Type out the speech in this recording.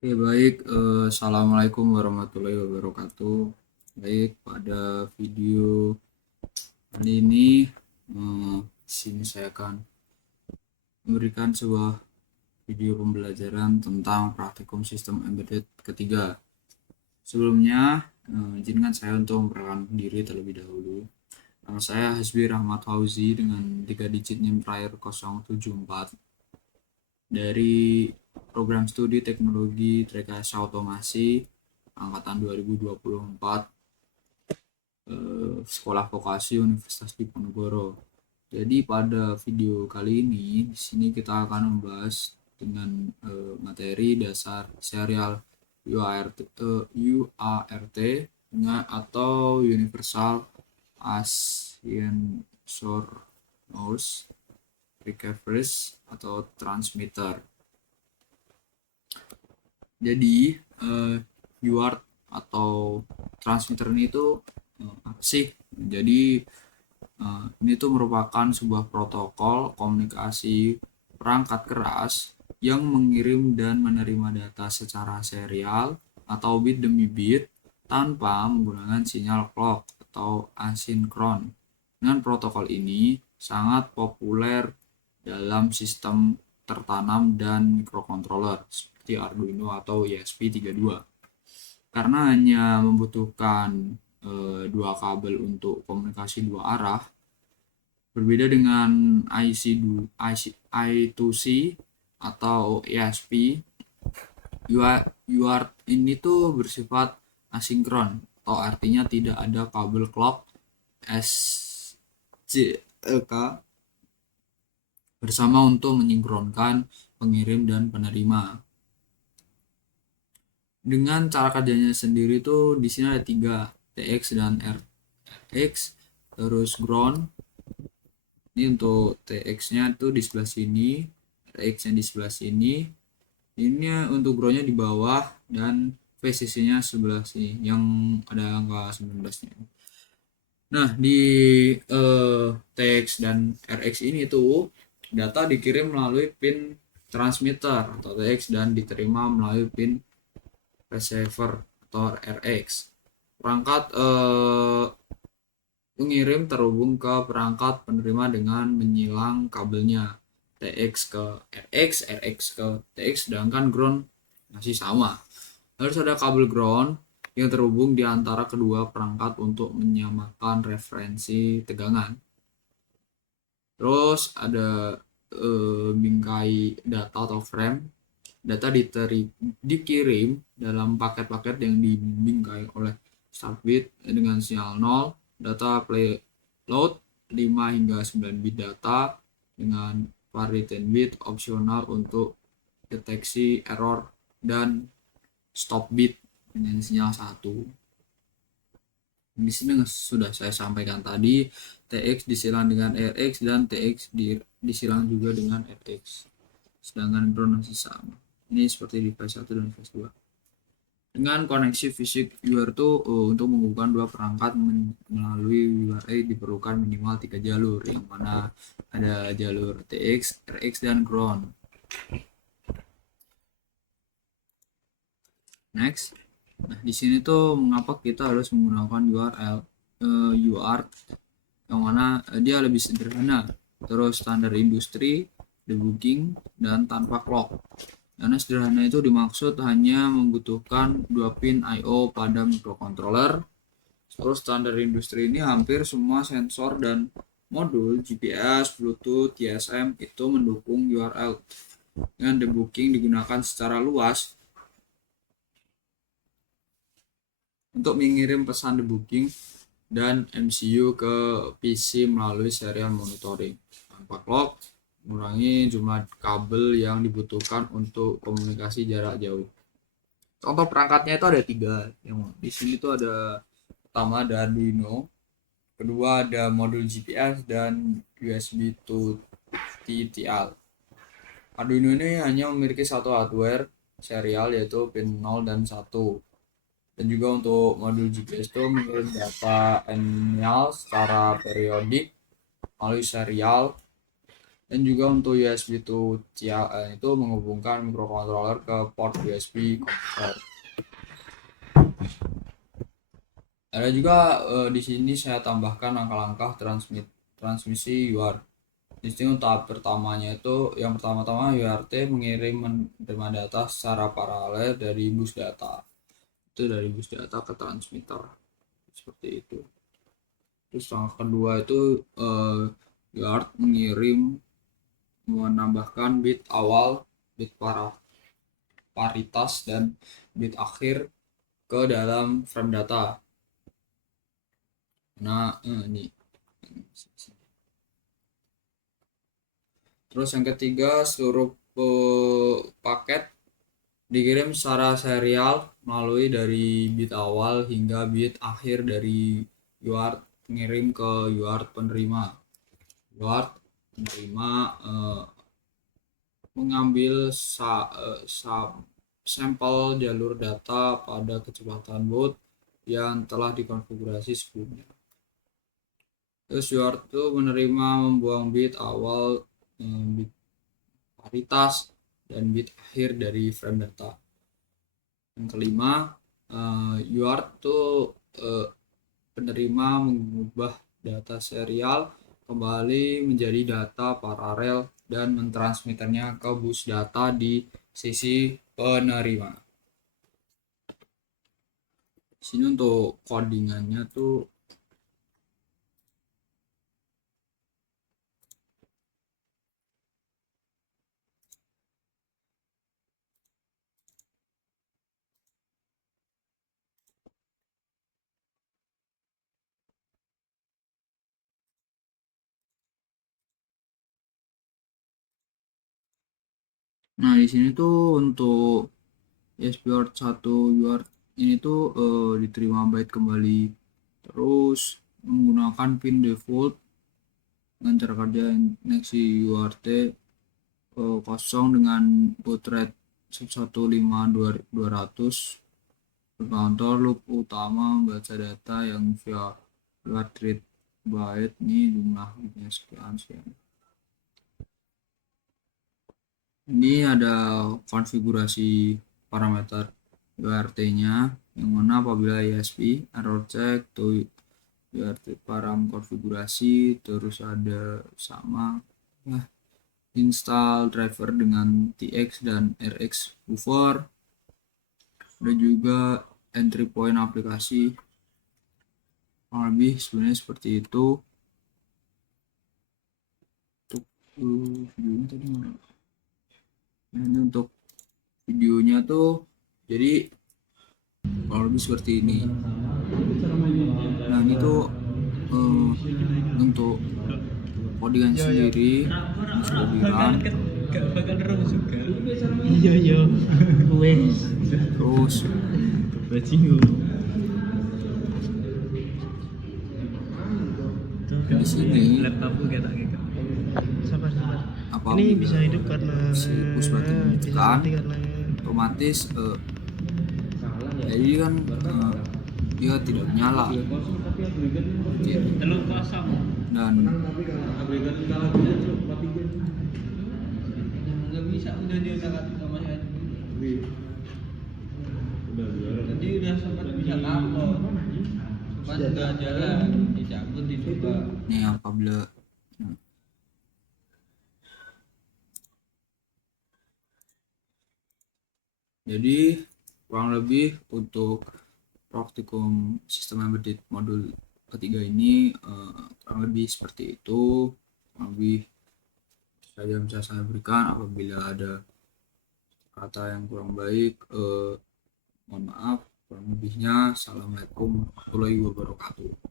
Oke, baik. Assalamualaikum warahmatullahi wabarakatuh. Baik, pada video kali ini, di sini saya akan memberikan sebuah video pembelajaran tentang praktikum sistem embedded ketiga. Sebelumnya, izinkan saya untuk memperkenalkan diri terlebih dahulu. Nama saya Hasbi Rahmat Fauzi dengan 3 digit NIM terakhir 074 dari program studi teknologi rekayasa otomasi angkatan 2024, sekolah vokasi Universitas Diponegoro. Jadi pada video kali ini di sini kita akan membahas dengan materi dasar serial UART, atau Universal Asynchronous Receiver atau transmitter. Jadi UART atau transmitter ini itu apa sih? Jadi ini tuh merupakan sebuah protokol komunikasi perangkat keras yang mengirim dan menerima data secara serial atau bit demi bit tanpa menggunakan sinyal clock atau asinkron. Dengan protokol ini sangat populer dalam sistem tertanam dan mikrokontroler seperti Arduino atau ESP32 karena hanya membutuhkan dua kabel untuk komunikasi dua arah. Berbeda dengan I2C atau ESP, UART ini tuh bersifat asinkron atau artinya tidak ada kabel clock SCK bersama untuk menyingkronkan pengirim dan penerima. Dengan cara kerjanya sendiri tuh di sini ada tiga, TX dan RX, terus ground. Ini untuk TX-nya tuh di sebelah sini, RX-nya di sebelah sini. Ini untuk ground-nya di bawah dan VCC-nya sebelah sini yang ada angka 19-nya. Nah, di TX dan RX ini tuh data dikirim melalui pin transmitter atau TX dan diterima melalui pin receiver atau RX. Perangkat pengirim terhubung ke perangkat penerima dengan menyilang kabelnya TX ke RX, RX ke TX, sedangkan ground masih sama. Harus ada kabel ground yang terhubung di antara kedua perangkat untuk menyamakan referensi tegangan. Terus ada bingkai data atau frame. Data dikirim dalam paket-paket yang dibingkai oleh start bit dengan sinyal 0, data payload 5 hingga 9 bit data dengan vari 10 bit opsional untuk deteksi error dan stop bit dengan sinyal 1. Di sini sudah saya sampaikan tadi, TX disilang dengan RX dan TX disilang juga dengan RX. Sedangkan ground masih sama. Ini seperti di fase 1 dan fase 2. Dengan koneksi fisik UART untuk menghubungkan dua perangkat melalui UART diperlukan minimal 3 jalur, yang mana ada jalur TX, RX, dan ground. Next. Nah, di sini tuh mengapa kita harus menggunakan UART yang mana dia lebih sederhana, terus standar industri, debugging, dan tanpa clock. Karena sederhana itu dimaksud hanya membutuhkan 2 pin I/O pada microcontroller. Terus standar industri ini hampir semua sensor dan modul GPS, Bluetooth, GSM itu mendukung URL. Dengan debugging digunakan secara luas untuk mengirim pesan debugging dan MCU ke PC melalui serial monitoring. Tanpa clock, mengurangi jumlah kabel yang dibutuhkan untuk komunikasi jarak jauh. Contoh perangkatnya itu ada tiga. Yang di sini tuh ada pertama ada Arduino, kedua ada modul GPS dan USB to TTL. Arduino ini hanya memiliki satu hardware serial yaitu pin 0 dan 1. Dan juga untuk modul GPS itu mengirim data sinyal secara periodik melalui serial Dan juga untuk USB to CLN itu menghubungkan microcontroller ke port USB komputer. Ada juga di sini saya tambahkan langkah-langkah transmisi UART. Di sini untuk tahap pertamanya itu yang pertama-tama UART mengirim menerima data secara paralel dari bus data. Itu dari bus data ke transmitter. Seperti itu. Terus yang kedua itu UART menambahkan bit awal, bit paritas dan bit akhir ke dalam frame data. Nah, ini. Terus yang ketiga, seluruh paket dikirim secara serial melalui dari bit awal hingga bit akhir dari UART pengirim ke UART penerima. UART penerima mengambil sampel jalur data pada kecepatan baud yang telah dikonfigurasi sebelumnya. Terus UART itu menerima membuang bit awal, bit paritas, dan bit akhir dari frame data. Yang kelima, UART itu penerima mengubah data serial kembali menjadi data paralel dan mentransmitternya ke bus data di sisi penerima. Di sini untuk codingannya tuh nah di sini tuh untuk ESP-UART 1 UART ini tuh diterima byte kembali terus menggunakan pin default dengan cara kerja injeksi UART kosong dengan baud rate 115.200 berkantor loop utama membaca data yang via UART read byte ini jumlahnya sekian. Ini ada konfigurasi parameter UART-nya yang mana apabila ISP error check to UART param konfigurasi, terus ada sama install driver dengan TX dan RX buffer, ada juga entry point aplikasi, kurang lebih sebenarnya seperti itu. Untuk videonya tadi mana? Nah, ini untuk videonya tuh jadi kurang lebih seperti ini. Nah ini tuh untuk codingan sendiri yang sudah di-run. Iya wes Terus di sini sabar apa ini bisa hidup karena si push button ditekan otomatis jadi kan dia tidak menyala dan nggak bisa udah dia udah jadi udah sempat bisa upload pas udah jalan dicabut dicoba nih apabila jadi kurang lebih untuk praktikum sistem embedded modul ketiga ini kurang lebih seperti itu. Kurang lebih saja bisa saya berikan. Apabila ada kata yang kurang baik mohon maaf. Kurang lebihnya assalamualaikum warahmatullahi wabarakatuh.